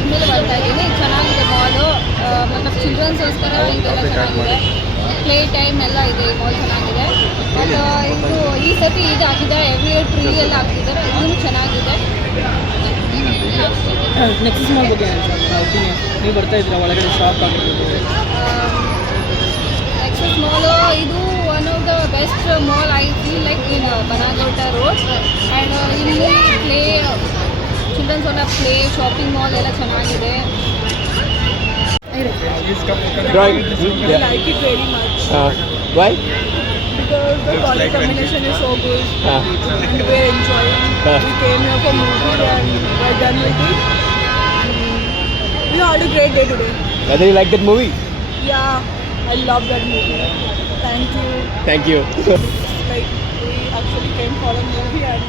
ಆದಮೇಲೆ ಬರ್ತಾ ಇದ್ದೀನಿ. ಚೆನ್ನಾಗಿದೆ ಮಾಲು, ಮತ್ತು ಚಿಲ್ಡ್ರನ್ಸ್ಗೋಸ್ಕರ ಇದೆಲ್ಲ ಚೆನ್ನಾಗಿದೆ. ಪ್ಲೇ ಟೈಮ್ ಎಲ್ಲ ಇದೆ. ಈ ಮಾಲ್ ಚೆನ್ನಾಗಿದೆ. ಮತ್ತು ಇದು ಈ ಸತಿ ಇದು ಹಾಕಿದ್ದಾರೆ, ಎವ್ರಿ ಇಯರ್ ಟ್ರೀ ಎಲ್ಲ ಹಾಕ್ತಿದ್ದಾರೆ. ಇದೂ ಚೆನ್ನಾಗಿದೆ. ನೆಕ್ಸಸ್ ಮಾಲ್ ಬಗ್ಗೆ ನೀವು ಬರ್ತಾ ಇದ್ದೀರಾ ಒಳಗಡೆ ಶಾಪ್ ಆಗಿರ್ಬೋದು? ನೆಕ್ಸಸ್ ಮಾಲು ಇದು one of the best mall I feel like in ಬನಾಗೌಟ ರೋಡ್. ಆ್ಯಂಡ್ ಇಲ್ಲಿ ಪ್ಲೇ ಚಿಲ್ಡ್ರನ್ಸ್ ಎಲ್ಲ ಪ್ಲೇ ಶಾಪಿಂಗ್ ಮಾಲ್ ಎಲ್ಲ ಚೆನ್ನಾಗಿದೆ. I like it very much. Why? Because the color combination is so good and we're enjoying. We came here for movie and we're done with it. We had a great day today. Whether you like that movie? Yeah, I love that movie. Thank you. Thank you. Like we actually came for a movie and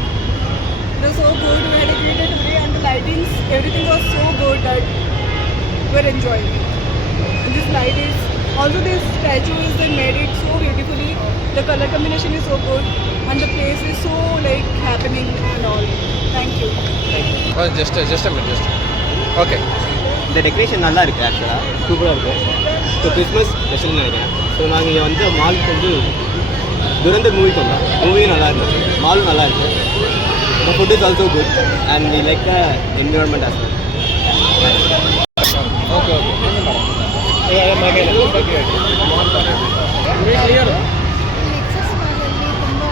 it was so good. We had a great day today and the lightings, everything was so good that we're enjoying. And this light is also this statues, they made it so beautifully. The color combination is so good and the place is so like happening and all. Thank you. Just a minute. Okay. இந்த டெக்கரேஷன் நல்லா இருக்குது, ஆக்சுவலாக சூப்பராக இருக்குது. So Christmas ஸ்பெஷல்னு நினைக்கிறேன். ஸோ நாங்கள் இங்கே வந்து மாலுக்கு வந்து துரந்தர் மூவிக்கு வந்தோம். மூவியும் நல்லா இருந்துச்சு, மாலும் நல்லா இருக்குது. The food is also good and we like the environment as well. Okay. Nexus ಮಾಲಲ್ಲಿ ತುಂಬ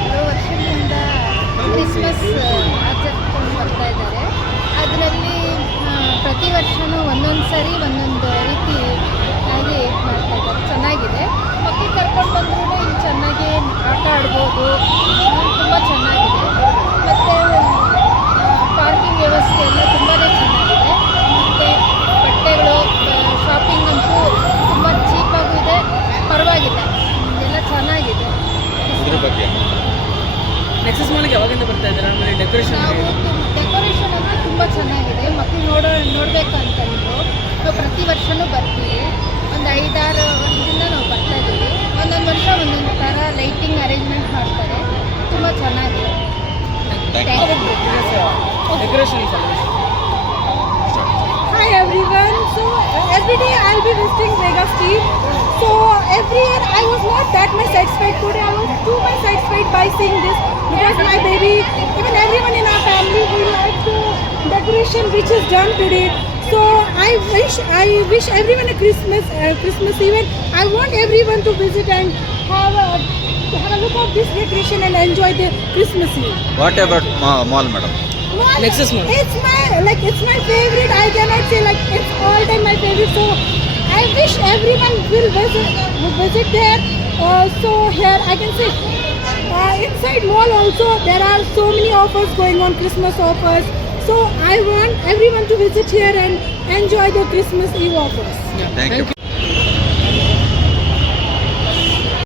ಹಲವು ವರ್ಷಗಳಿಂದ ಕ್ರಿಸ್ಮಸ್ ಆಚರಿಸ್ಕೊಂಡು ಬರ್ತಾ ಇದ್ದಾರೆ. ಅದರಲ್ಲಿ ಪ್ರತಿ ವರ್ಷವೂ ಒಂದೊಂದು ಸರಿ ಒಂದೊಂದು ರೀತಿ ಆಗಿ ಮಾಡ್ತಾ ಇದ್ದಾರೆ. ಚೆನ್ನಾಗಿದೆ. ಮಕ್ಕಳು ಕರ್ಕೊಂಡು ಬಂದ್ರೂ ಇಲ್ಲಿ ಚೆನ್ನಾಗಿ ಆಟ ಆಡ್ಬೋದು. ತುಂಬ ಚೆನ್ನಾಗಿದೆ. ಮತ್ತು ಪಾರ್ಕಿಂಗ್ ವ್ಯವಸ್ಥೆ ಎಲ್ಲ ತುಂಬಾ ಚೆನ್ನಾಗಿದೆ. ಮತ್ತು ಬಟ್ಟೆಗಳು ಶಾಪಿಂಗ್ ಅಂತೂ ತುಂಬ ಚೀಪಾಗೂ ಇದೆ, ಪರವಾಗಿಲ್ಲ, ಎಲ್ಲ ಚೆನ್ನಾಗಿದೆ. ಇದ್ರ ಬಗ್ಗೆ ನೆಕ್ಸಸ್ ಮಾಲ್ಗೆ ಯಾವಾಗಿಂದ ಬರ್ತಾ ಇದ್ದೀರಾ? ಆಮೇಲೆ ಡೆಕೋರೇಷನ್ ನಾವು ಡೆಕೋರೇಷನ್ ಅಂತೂ ತುಂಬ ಚೆನ್ನಾಗಿದೆ. ಮಕ್ಕಳು ನೋಡಬೇಕಂತಂದ್ರು ನಾವು ಪ್ರತಿ ವರ್ಷವೂ ಬರ್ತೀವಿ. ಒಂದು 5-6 ವರ್ಷದಿಂದ ನಾವು ಬರ್ತಾ ಇದ್ದೀವಿ. ಒಂದೊಂದು ವರ್ಷ ಒಂದೊಂದು ಥರ ಲೈಟಿಂಗ್ ಅರೇಂಜ್ಮೆಂಟ್ ಮಾಡ್ತಾರೆ. ತುಂಬ ಚೆನ್ನಾಗಿದೆ. Decoration Hi everyone. So every day I'll be visiting Vega Street. So every year I was not that much satisfied. Today I was too much satisfied by seeing this because my baby, even everyone in our family, we like the decoration which is done today. So I wish everyone a Christmas event. I want everyone to visit and have a look at this decoration and enjoy the Christmas Eve. What about mall, madam? Nexus Mall. It's my favorite. I cannot say like it's all time my favorite. So I wish everyone will visit there. So here I can say inside mall also there are so many offers going on, Christmas offers. So I want everyone to visit here and enjoy the Christmas Eve offers. Thank you.